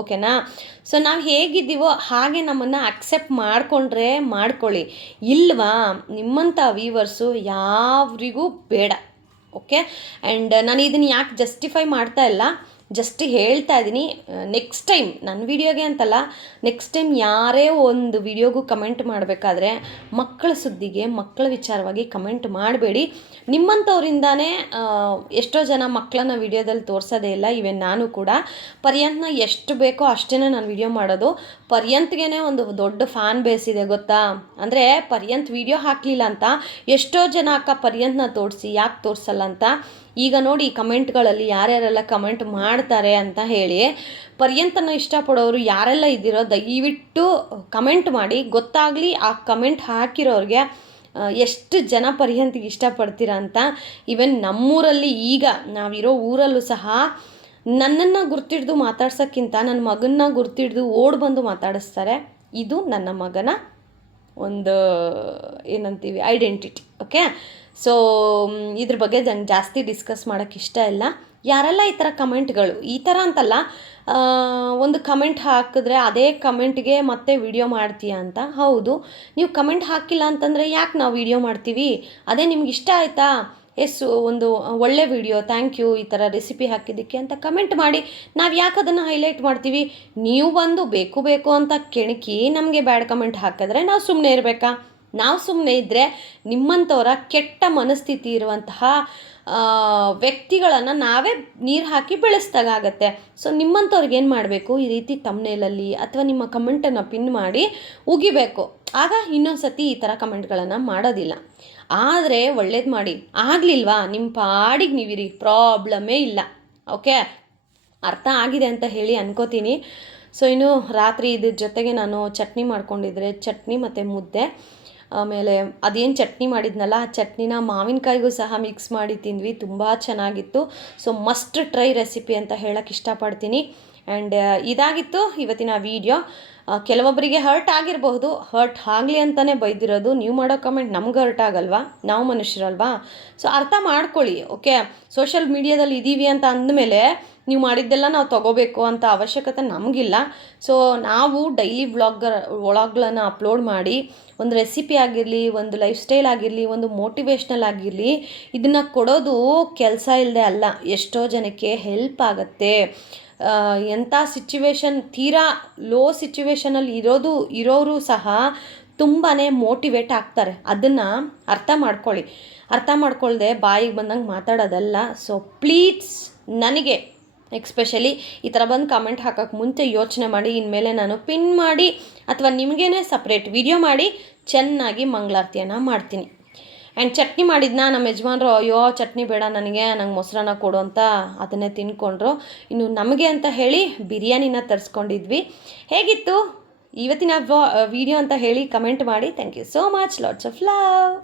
ಓಕೆನಾ. ಸೊ ನಾವು ಹೇಗಿದ್ದೀವೋ ಹಾಗೆ ನಮ್ಮನ್ನು ಅಕ್ಸೆಪ್ಟ್ ಮಾಡಿಕೊಂಡ್ರೆ ಮಾಡ್ಕೊಳ್ಳಿ, ಇಲ್ವಾ ನಿಮ್ಮಂಥ ವೀವರ್ಸು ಯಾರಿಗೂ ಬೇಡ. ಓಕೆ, ಆ್ಯಂಡ್ ನಾನು ಇದನ್ನು ಯಾಕೆ ಜಸ್ಟಿಫೈ ಮಾಡ್ತಾ ಇಲ್ಲ, ಜಸ್ಟ್ ಹೇಳ್ತಾ ಇದ್ದೀನಿ. ನೆಕ್ಸ್ಟ್ ಟೈಮ್ ನನ್ನ ವೀಡಿಯೋಗೆ ಅಂತಲ್ಲ, ನೆಕ್ಸ್ಟ್ ಟೈಮ್ ಯಾರೇ ಒಂದು ವೀಡಿಯೋಗೂ ಕಮೆಂಟ್ ಮಾಡಬೇಕಾದ್ರೆ ಮಕ್ಕಳ ಸುದ್ದಿಗೆ, ಮಕ್ಕಳ ವಿಚಾರವಾಗಿ ಕಮೆಂಟ್ ಮಾಡಬೇಡಿ. ನಿಮ್ಮಂಥವ್ರಿಂದಾನೇ ಎಷ್ಟೋ ಜನ ಮಕ್ಕಳನ್ನ ವೀಡಿಯೋದಲ್ಲಿ ತೋರಿಸೋದೇ ಇಲ್ಲ. ಇವನ್ ನಾನು ಕೂಡ ಪರ್ಯಂತನ ಎಷ್ಟು ಬೇಕೋ ಅಷ್ಟೇ ನಾನು ವೀಡಿಯೋ ಮಾಡೋದು. ಪರ್ಯಂತ್ಗೆ ಒಂದು ದೊಡ್ಡ ಫ್ಯಾನ್ ಬೇಸ್ ಇದೆ ಗೊತ್ತಾ. ಅಂದರೆ ಪರ್ಯಂತ್ ವೀಡಿಯೋ ಹಾಕಲಿಲ್ಲ ಅಂತ ಎಷ್ಟೋ ಜನ ಅಕ್ಕ ಪರ್ಯಂತನ ತೋರಿಸಿ ಯಾಕೆ ತೋರಿಸಲ್ಲ ಅಂತ. ಈಗ ನೋಡಿ ಕಮೆಂಟ್ಗಳಲ್ಲಿ ಯಾರ್ಯಾರೆಲ್ಲ ಕಮೆಂಟ್ ಮಾಡ್ತಾರೆ ಅಂತ ಹೇಳಿ. ಪರ್ಯಂತನ ಇಷ್ಟಪಡೋರು ಯಾರೆಲ್ಲ ಇದ್ದೀರೋ ದಯವಿಟ್ಟು ಕಮೆಂಟ್ ಮಾಡಿ, ಗೊತ್ತಾಗಲಿ ಆ ಕಮೆಂಟ್ ಹಾಕಿರೋರಿಗೆ ಎಷ್ಟು ಜನ ಪರ್ಯಂತಿಗೆ ಇಷ್ಟಪಡ್ತೀರಾ ಅಂತ. ಈವನ್ ನಮ್ಮೂರಲ್ಲಿ ಈಗ ನಾವಿರೋ ಊರಲ್ಲೂ ಸಹ ನನ್ನನ್ನು ಗುರ್ತಿಡ್ದು ಮಾತಾಡ್ಸೋಕ್ಕಿಂತ ನನ್ನ ಮಗನ್ನ ಗುರ್ತಿಡ್ದು ಓಡ್ ಬಂದು ಮಾತಾಡಿಸ್ತಾರೆ. ಇದು ನನ್ನ ಮಗನ ಒಂದು ಏನಂತೀವಿ ಐಡೆಂಟಿಟಿ. ಓಕೆ, ಸೊ ಇದ್ರ ಬಗ್ಗೆ ನಂಗೆ ಜಾಸ್ತಿ ಡಿಸ್ಕಸ್ ಮಾಡೋಕ್ಕೆ ಇಷ್ಟ ಇಲ್ಲ. ಯಾರೆಲ್ಲ ಈ ಥರ ಕಮೆಂಟ್ಗಳು, ಈ ಥರ ಅಂತಲ್ಲ, ಒಂದು ಕಮೆಂಟ್ ಹಾಕಿದ್ರೆ ಅದೇ ಕಮೆಂಟ್ಗೆ ಮತ್ತೆ ವಿಡಿಯೋ ಮಾಡ್ತೀಯಾ ಅಂತ. ಹೌದು, ನೀವು ಕಮೆಂಟ್ ಹಾಕಿಲ್ಲ ಅಂತಂದರೆ ಯಾಕೆ ನಾವು ವಿಡಿಯೋ ಮಾಡ್ತೀವಿ? ಅದೇ ನಿಮ್ಗೆ ಇಷ್ಟ ಆಯಿತಾ, ಒಂದು ಒಳ್ಳೆ ವಿಡಿಯೋ, ಥ್ಯಾಂಕ್ ಯು ಈ ಥರ ರೆಸಿಪಿ ಹಾಕಿದ್ದಕ್ಕೆ ಅಂತ ಕಮೆಂಟ್ ಮಾಡಿ. ನಾವು ಯಾಕೆ ಅದನ್ನು ಹೈಲೈಟ್ ಮಾಡ್ತೀವಿ? ನೀವು ಬಂದು ಬೇಕು ಅಂತ ಕೆಣಕಿ ನಮಗೆ ಬ್ಯಾಡ್ ಕಮೆಂಟ್ ಹಾಕಿದ್ರೆ ನಾವು ಸುಮ್ಮನೆ ಇರಬೇಕಾ? ನಾವು ಸುಮ್ಮನೆ ಇದ್ದರೆ ನಿಮ್ಮಂಥವರ ಕೆಟ್ಟ ಮನಸ್ಥಿತಿ ಇರುವಂತಹ ವ್ಯಕ್ತಿಗಳನ್ನು ನಾವೇ ನೀರು ಹಾಕಿ ಬೆಳೆಸ್ದಾಗತ್ತೆ. ಸೊ ನಿಮ್ಮಂಥವ್ರಿಗೆ ಏನು ಮಾಡಬೇಕು, ಈ ರೀತಿ ತಮ್ನೇಲಲ್ಲಿ ಅಥವಾ ನಿಮ್ಮ ಕಮೆಂಟನ್ನು ಪಿನ್ ಮಾಡಿ ಉಗಿಬೇಕು. ಆಗ ಇನ್ನೊಂದು ಸತಿ ಈ ಥರ ಕಮೆಂಟ್ಗಳನ್ನು ಮಾಡೋದಿಲ್ಲ. ಆದರೆ ಒಳ್ಳೇದು ಮಾಡಿ, ಆಗಲಿಲ್ವಾ ನಿಮ್ಮ ಪಾಡಿಗೆ ನೀವಿರಿ, ಪ್ರಾಬ್ಲಮ್ಮೇ ಇಲ್ಲ. ಓಕೆ, ಅರ್ಥ ಆಗಿದೆ ಅಂತ ಹೇಳಿ ಅನ್ಕೋತೀನಿ. ಸೊ ಇನ್ನು ರಾತ್ರಿ ಇದ್ರ ಜೊತೆಗೆ ನಾನು ಚಟ್ನಿ ಮಾಡ್ಕೊಂಡಿದ್ರೆ, ಚಟ್ನಿ ಮತ್ತು ಮುದ್ದೆ, ಆಮೇಲೆ ಅದೇನು ಚಟ್ನಿ ಮಾಡಿದ್ನಲ್ಲ ಆ ಚಟ್ನಿನ ಮಾವಿನಕಾಯಿಗೂ ಸಹ ಮಿಕ್ಸ್ ಮಾಡಿ ತಿಂದ್ವಿ, ತುಂಬ ಚೆನ್ನಾಗಿತ್ತು. ಸೊ ಮಸ್ಟ್ ಟ್ರೈ ರೆಸಿಪಿ ಅಂತ ಹೇಳಕ್ಕೆ ಇಷ್ಟಪಡ್ತೀನಿ. ಆ್ಯಂಡ್ ಇದಾಗಿತ್ತು ಇವತ್ತಿನ ವಿಡಿಯೋ. ಕೆಲವೊಬ್ಬರಿಗೆ ಹರ್ಟ್ ಆಗಿರಬಹುದು, ಹರ್ಟ್ ಆಗಲಿ ಅಂತಲೇ ಬೈದಿರೋದು. ನೀವು ಮಾಡೋ ಕಮೆಂಟ್ ನಮ್ಗೆ ಹರ್ಟ್ ಆಗಲ್ವಾ, ನಾವು ಮನುಷ್ಯರಲ್ವಾ? ಸೊ ಅರ್ಥ ಮಾಡ್ಕೊಳ್ಳಿ. ಓಕೆ, ಸೋಷಿಯಲ್ ಮೀಡಿಯಾದಲ್ಲಿ ಇದ್ದೀವಿ ಅಂತ ಅಂದಮೇಲೆ ನೀವು ಮಾಡಿದ್ದೆಲ್ಲ ನಾವು ತೊಗೋಬೇಕು ಅಂತ ಅವಶ್ಯಕತೆ ನಮಗಿಲ್ಲ. ಸೊ ನಾವು ಡೈಲಿ ವ್ಲಾಗ್ಗಳನ್ನು ಅಪ್ಲೋಡ್ ಮಾಡಿ, ಒಂದು ರೆಸಿಪಿ ಆಗಿರಲಿ, ಒಂದು ಲೈಫ್ ಸ್ಟೈಲ್ ಆಗಿರಲಿ, ಒಂದು ಮೋಟಿವೇಶ್ನಲ್ ಆಗಿರಲಿ, ಇದನ್ನು ಕೊಡೋದು ಕೆಲಸ ಇಲ್ಲದೆ ಅಲ್ಲ, ಎಷ್ಟೋ ಜನಕ್ಕೆ ಹೆಲ್ಪ್ ಆಗುತ್ತೆ. ಎಂಥ ಸಿಚುವೇಶನ್, ತೀರಾ ಲೋ ಸಿಚುವೇಶನಲ್ಲಿ ಇರೋರು ಸಹ ತುಂಬಾ ಮೋಟಿವೇಟ್ ಆಗ್ತಾರೆ. ಅದನ್ನು ಅರ್ಥ ಮಾಡ್ಕೊಳ್ಳಿ. ಅರ್ಥ ಮಾಡ್ಕೊಳ್ದೆ ಬಾಯಿಗೆ ಬಂದಂಗೆ ಮಾತಾಡೋದಲ್ಲ. ಸೊ ಪ್ಲೀಸ್ ನನಗೆ ಎಕ್ಸ್ಪೆಷಲಿ ಈ ಥರ ಬಂದು ಕಮೆಂಟ್ ಹಾಕೋಕ್ಕೆ ಮುಂಚೆ ಯೋಚನೆ ಮಾಡಿ, ಇನ್ಮೇಲೆ ನಾನು ಪಿನ್ ಮಾಡಿ ಅಥವಾ ನಿಮಗೇನೆ ಸಪ್ರೇಟ್ ವಿಡಿಯೋ ಮಾಡಿ ಚೆನ್ನಾಗಿ ಮಂಗಳಾರತಿಯನ್ನು ಮಾಡ್ತೀನಿ. ಆ್ಯಂಡ್ ಚಟ್ನಿ ಮಾಡಿದ್ನ ನಮ್ಮ ಯಜಮಾನ್ರು, ಅಯ್ಯೋ ಚಟ್ನಿ ಬೇಡ ನನಗೆ, ನಂಗೆ ಮೊಸರನ್ನ ಕೊಡು ಅಂತ ಅದನ್ನೇ ತಿನ್ಕೊಂಡ್ರು. ಇನ್ನು ನಮಗೆ ಅಂತ ಹೇಳಿ ಬಿರಿಯಾನಿನ ತರಿಸ್ಕೊಂಡಿದ್ವಿ. ಹೇಗಿತ್ತು ಇವತ್ತಿನ ವಿಡಿಯೋ ಅಂತ ಹೇಳಿ ಕಮೆಂಟ್ ಮಾಡಿ. Thank you so much. Lots of love.